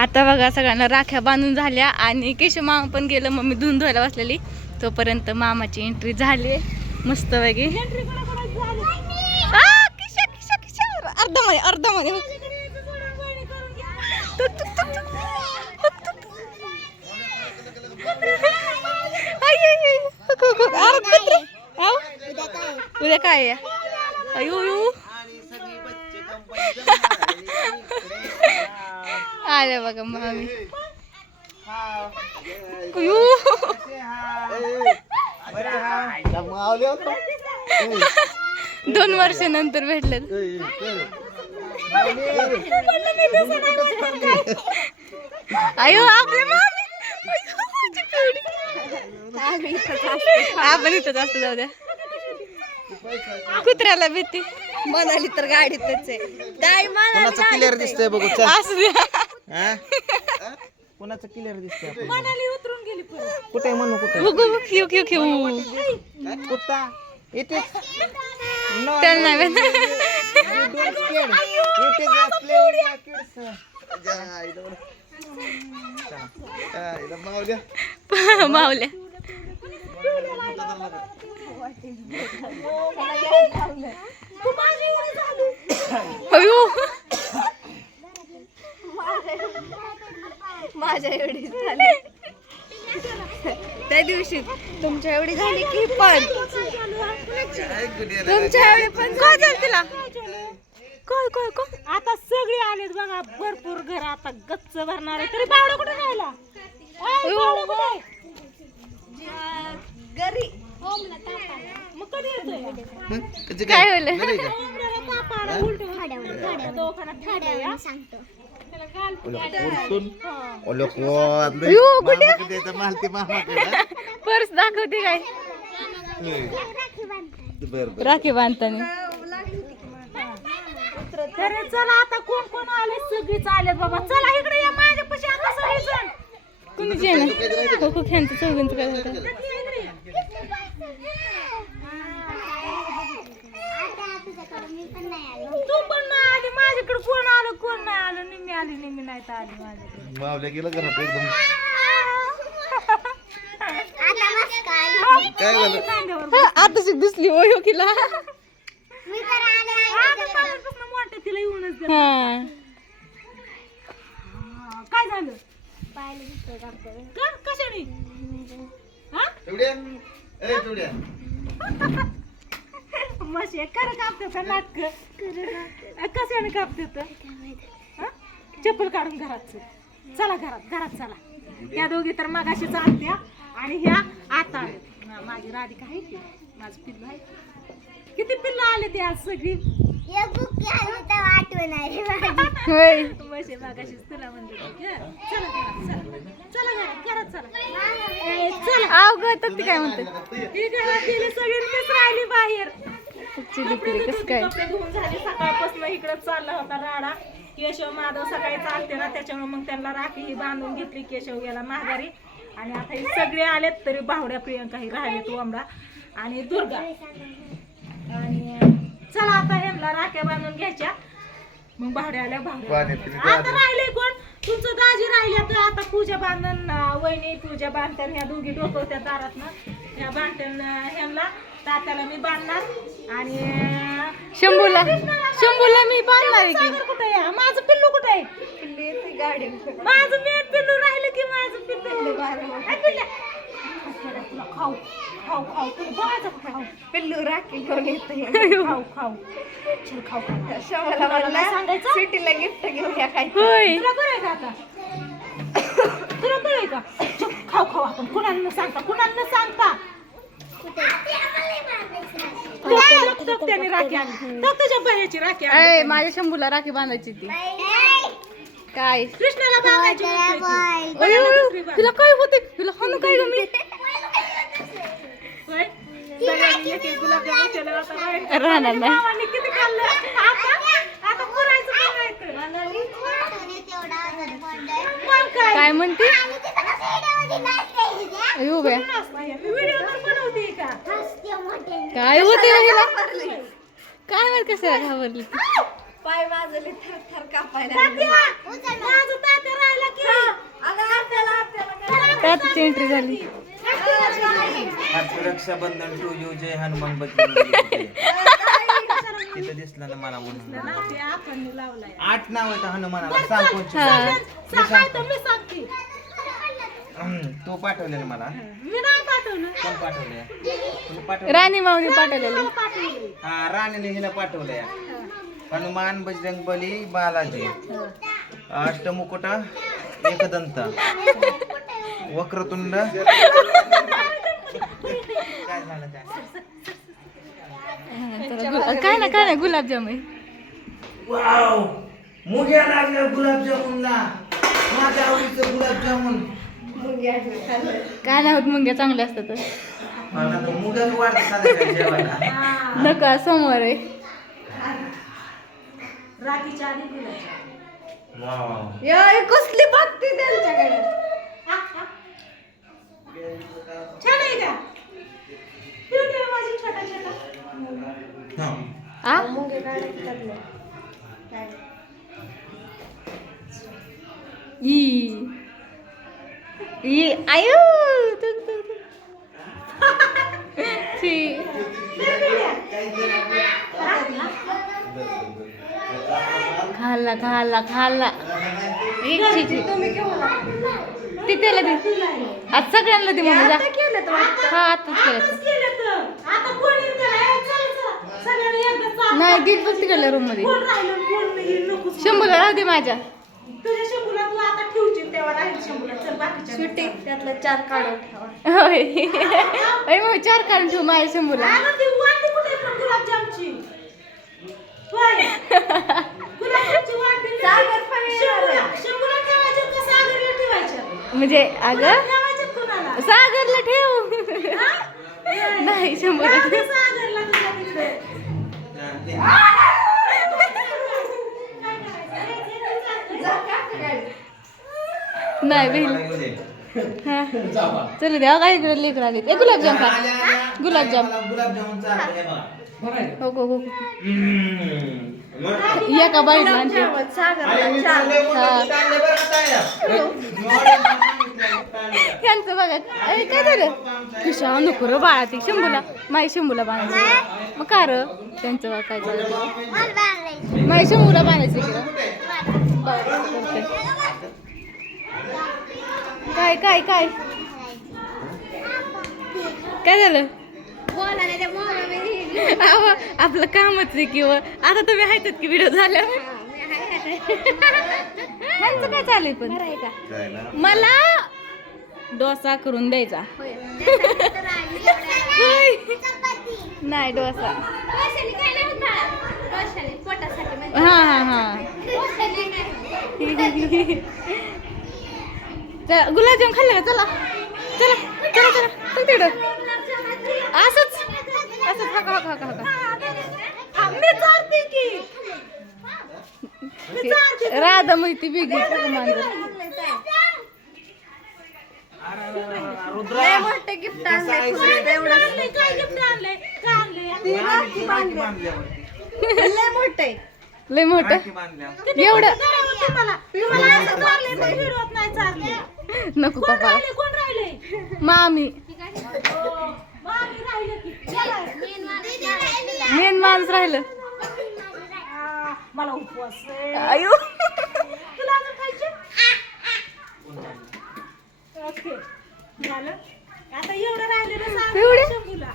आता बघा सगळ्यांना राख्या बांधून झाल्या आणि केशव मामा पण गेलं मम्मी धुवून धुवायला बसलेली. तोपर्यंत मामाची एंट्री झाली. मस्त वेगळी अर्धा मध्ये अर्धा मध्ये तुक, तुक, तुक, तुक. तुक, तुक, तुक. आई, आई, आई. हुक, हुक, हुक. अरे, कुत्रे. आव. उद्या काय आहे अयो अयो आले बघा मामी. अयो. दोन वर्षानंतर भेटले अयो आपले. आपण इथं जास्त जाऊ द्या. कुत्र्याला भीती. म्हणाली तर गाडीतच आहे. काय कोणाचं क्लिअर दिसतंय बघू चल. असू द्या. हा? कोणाचं क्लिअर दिसतंय कुठे? आहे म्हणू कुठे? बघू बघू, खेऊ खेऊ खेऊ कुत्ता इथे? नाही माहीत. मावल्या. अयो. माझ्या एवढी झाली. त्या दिवशी तुमच्या एवढी झाली की पण. तुमच्या एवढी पण काय झालं तिला? काय काय काय आता सगळे आलेत बघा भरपूर घर आता गच्च भरणार आहे. तरी बावडा कुठे राहिला ओय, बावडा कुठे? आहे? घरी. मग कधी येतोय? काय होलं कोंबड्याला ताप आला, उलटं होतं. दवाखान्यात ठेवलंय, हा. त्याला हा. पर्स दाखवते काय? राखी बांधताना. तर चला आता कोण कोण आले? सगळीच आलेत बाबा. चला इकडे या माझ्यापाशी आता सगळेजण. कुणी जे ना हो हो ख्यांचं चौघांचं काय होतं? तू पण नाही आली माझ्याकडे कोण आलं कोण नाही आलं? निम्मी आली निम्मी नाही तर आली माझ्याकडे. मावल्या गेलं घरात एकदम काय झालं? आता शिक दिसली ओ हो किला आता पाण्यापासून मोठं तिला येऊनच. हा. हा, काय झालं? का कशाने? हा? ए तेवढ्या मशी खरं कापते नाटक. कशाने कापते चप्पल काढून घरात चल. घरात घरात चला. त्या दोघी तर मगाशी चालत्या आणि ह्या आता माझी राधिका आहे की? माझं पिल्लू आहे. किती पिल्लं आले ते आज सगळी? आव ग तर ती काय म्हणते? घरात गेली सगळी मीच राहिली बाहेर. कसं काय? झाले. सकाळपासून इकडे चालला होता राडा. केशव माधव सकाळी चालते ना त्याच्यामुळे मग त्यांना राखी ही बांधून घेतली केशव गेला माघारी. आणि आता हे सगळे आलेत तरी बावड्या प्रियंका ही राहिलेत ओमडा आणि दुर्गा. आणि चला आता ह्यांना राख्या बांधून घ्यायच्या. मग बांधून. पिली आता राहिले कोण? तुमचं दाजी राहिले तर आता पूजा बांधून अं, वहिनी पूजा बांधत्यान ह्या दोघी डोकवत्या दारात ना ह्या बांधत्यान अं, ह्यांना तात्याला मी बांधणार. आणि अं, शंभूला शंभूला मी बांधणार आहे की. सागर कुठे आहे? माझं पिल्लू कुठे आहे? माझं मेन पिल्लू राहिलं की माझं पिल्लू? पिल्ल्या. खाऊ खाऊ खाऊ खाऊ पिल्लू राखी घेऊन येते खाऊ खाऊ चल खाऊ म्हणला सांगायचं? सिटीला गिफ्ट घेऊन या काय होय तुला बरं आहे का आता तुला बरं आहे का चल, खाऊ खाऊ आपण कुणाला न सांगता कुणाला न सांगता टक, टक, त्याने राखी आणली टक, तुझ्या बहिणीची राखी आणली. माझ्या शंभूला राखी बांधायची ती काय कृष्णाला तिला काय होते तिला हाणू काय ग मी होय? सगळ्यांनी एक एक गुलाबजाम उचलला होता, होय? राहणार नाही. काय काय म्हणते? अयो बे व्हिडिओ तर बनवते का काय होते काय माहीत कशाला घाबरली पाय वाजले थर थर कापायला रात्रीची एंट्री झाली. हॅपी रक्षाबंधन टू यू जय हनुमान बजरंग तिथं दिसलं ना मला म्हणून. ते आपण लावलाय. आठ नाव आहेत हनुमानाला सांग कोणची. मी सांगते. हम्म, तू पाठवलेलं मला. मी नाही पाठवलं. कोण पाठवले तुला पाठवलं राणी माऊनी पाठवलेली. पाठवली. हा राणीने हिला पाठवलंय. हनुमान बजरंग बली बालाजी. अष्टमुकुट एकदंत. वक्रतुंड. काय ना काय नाही गुलाबजाम आहे वाव! मुग्या लागल्या गुलाबजामुनला. माझ्या आवडीचं गुलाबजामुन. काय नाही होत मुंग्या चांगल्या असतात मुगाच नका समोर आहे. राखीच्या आधी कसली भक्ती त्यांच्याकडे. ई. ई. आयो. तू तू तू. छी खाल्ला खाल्ला खाल्ला. ती दे आज सगळ्यांना केलं तर हा आताच केलं आताच केलं तर. आता कोण येईल त्याला? ए, चल, चल. सगळ्यांनी एकदा चाल. नाही गीत बघ तिकडल्या रूममध्ये. कोण राहिलं कोण नाही नको शंभूला राहू दे माझ्या. तुझ्या शंभूला तू आता ठेवशील तेव्हा राहील शंभूला. चल बाकीच्या सुट्टी त्यातलं चार काढून ठेवा. होय. अरे मग चार काढून ठेवू माझ्या शंभूला. अगं ती वाटी कुठे आहे? पण गुलाबजामची होय. गुलाबजामची वाटी नाही. सागर पण येणार आहे. शंभूला शंभूला ठेवायचं का सागरला ठेवायचं म्हणजे अगं? ठेवायचं कुणाला? सागरला ठेव. नाही शंभूला नाही. हा. चलू द्या काय इकडे लेकर आले. ए गुलाबजाम खा. गुलाबजाम. हे. हो हो हो. बरं का चालले. यांचं बघा. अरे काय झालं? किशा नको र बाळा ती शंभूला माई शंभूला बांधायचं. मग का र? त्यांचं बघा काय झालं. माई शंभूला बांधायचं करते. काय काय काय? काय झालं? आपलं कामच आहे किंवा आता तुम्ही आहेतच की व्हिडिओ झाल्यावर? काय चालू पण? मला डोसा करून द्यायचा. नाही डोसा. हा हा हा. चला, गुलाबजाम खाल्ले का? चला. चला चला चला. चल तिकडं. असंच. असंच. हाका हाका हाका हाका. मी चालते की. ते राधा माहिती बिगी मांजर. लय मोठं गिफ्ट एवढं काय गिफ्ट काय राखी बांधल्यावरती. लय मोठं. लय मोठं. एवढं. असं चाललंय नाही चालले नको कोण पप्पा. राहिले? कोण राहिले? मामी. मामी राहिले. की चला. मेन माणूस राहिलं आ, मला उपवास आहे. आयु. तुला अजून खायचे? ओके. झालं? आता एवढं राहिलेलं सांग एवढे? शंभूला.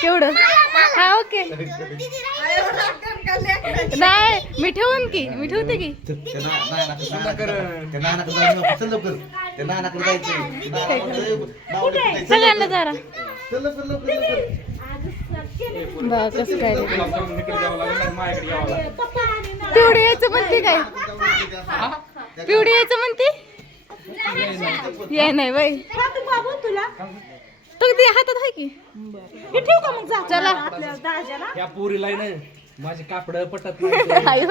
केवढं हा ओके. नाही मी ठेवून की मी ठेवते की. सगळ्यांना जरा. बा कसं काय रे. पप्पा आणि ना- पिवडी यायचं म्हणते काय? पिवडी यायचं म्हणते? ये नाही बाई. बाबू तुला. तू ते हातात आहे की? हे ठेवू का मग जा चला. आपल्या दाजाला या पोरीला आहे ना माझे कापड पटत नाही आयु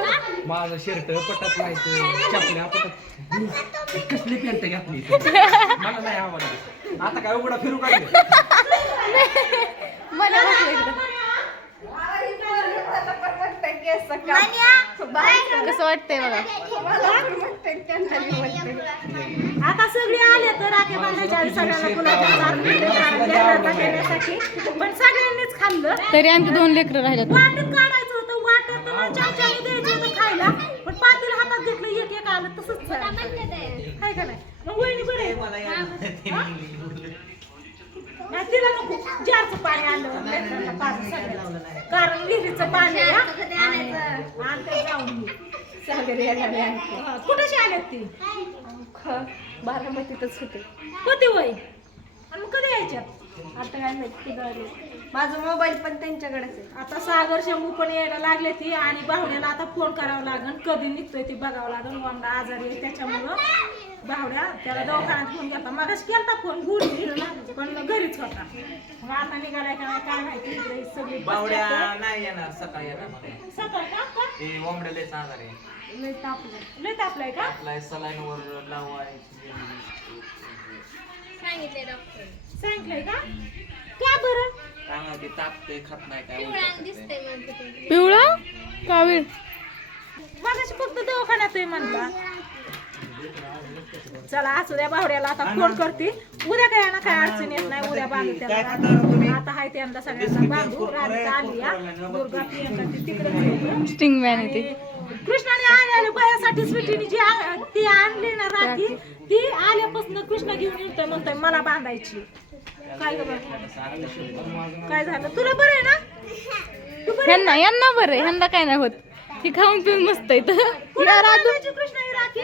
माझं शर्ट पटत नाही चपल्या पटत कसली पॅन्ट घातली? मला नाही आवडत आता काय उघडा फिरू काय? मला कसं वाटतंय बघा. आता सगळे आले तर राखे बांधायच्या सगळ्यांना पण सगळ्यांनीच खाल्लं. तरी आणखी दोन लेकरं राहिल्यात वाटत काढायचं होतं. वाटत मग चमच्याने द्यायचं होतं खायला. पण पातेल हातात घेतलं एक एक आलं तसंच आहे का नाही? मग वहिनी बरं आहे. हा? नाही, तिला नको. जारचं पाणी पाजून सगळ्यांना. कारण विहिरीचं पाणी आहे, हा? आणते जाऊन ये. सागरी आहे. हा, कुठेशी आल्यात ती बारामतीतच होते होती वय आणि मग कधी यायच्यात आता काय माहिती कुठं आले. माझा मोबाईल पण त्यांच्याकडेच आहे आता सागर शंभू पण यायला लागले ती आणि भावड्याला आता फोन करावा लागेल कधी निघतोय ते बघावं लागेल वांगा आजारी आहे त्याच्यामुळं भावड्या त्याला दवाखान्यात फोन घेता मगाशी केलता फोन गुढी पण घरीच होता. मग आता निघालाय का नाही काय माहिती इकडे सगळी बावड्या. नाही येणार सकाळी येणार मला सकाळ का? का? ते ओमडेले आजार आहे. लय तापलं लय तापलाय का? आपला सलाईनवर लावायची सांगितलंय का? का बरं? काय माहिती तापते खात नाही काय उलटं करतंय. पिवळा? कावीळ? मगाशी फक्त दवाखान्यात आहे म्हणला चला असू द्या भावड्याला आता फोन करते. उद्या काय ना काय अडचण येत नाही उद्या बांधू त्याला. आता हाय त्यांना सगळ्यांना बांधू राधिका आली या दुर्गा प्रियंका ती तिकडे गेली. आणि कृष्णाने आणलेलं बायासाठी स्वीटीने जी आ- ती आणली ना राखी ती आल्यापासून कृष्ण घेऊन येतोय म्हणतोय मला बांधायची. काय ग बाई? काय झालं? तुला बरं आहे ना? तू बरं आहे ह्यांना यांना बरं आहे, ह्यांना काय नाही होत. ही खाऊन पिऊन मस्त येत बांधायची कृष्ण ही राखी?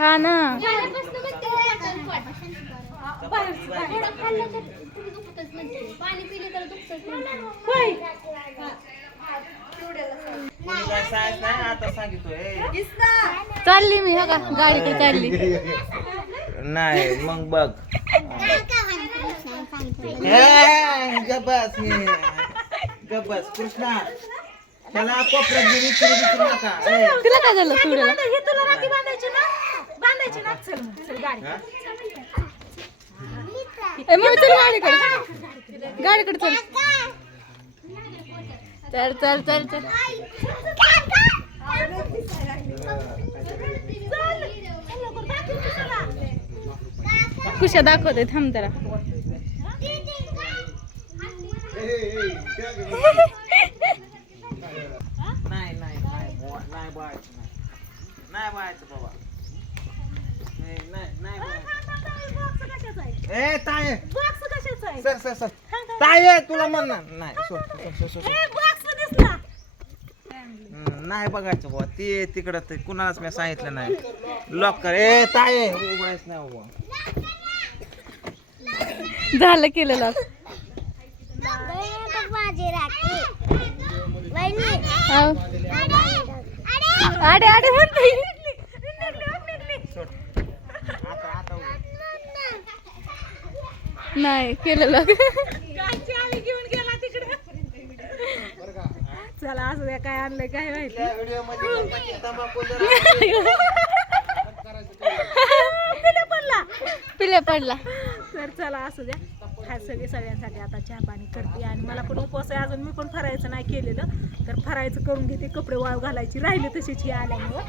हा ना. पाणी पिले तर चालली मी हा का? गाडीकडे चालली. नाही मग बघ. ए, गब्बस मी. गब्बस कृष्णा. त्याला कोपऱ्यात ए, तिला काय झालं राखी पिवळ्याला बांधाय- हे तुला राखी बांधायची ना बांधायची ना चल मग, चल गाडी ए, मम्मी चल गाडीकडे. गाडीकडे चल. चल चल चल चल. कुशा दाखवते थांब जरा. नाही नाही नाही. नाही बाळायचं नाही. नाही बाळायचं बाबा नाही नाही नाही बाळायचं. ए ताये सर सर सर ताये तुला म्हणणार नाही सोड, सोड, सोड, सोड. नाही बघायचं बुवा ते तिकडं ते कुणालाच मी सांगितलं नाही लॉक कर ए ताये उघडायच नाही बुवा झालं राखी वहिनी हाव. आडे आडे म्हणते आता आता उघड. नाही केलेलं. गायची आली घेऊन गेला तिकडे. चला असू द्या काय आणलंय काय माहिती. तिला पडला. पिल्या पडला. तर चला असू द्या. हा सगळे सगळ्यांसाठी आता चहा पाणी करते आणि मला पण उपवास आहे अजून मी पण फरायचं नाही केलेलं. तर फरायचं करून घेते कपडे वाळू घालायची राहिले तशीच ही आल्यामुळं.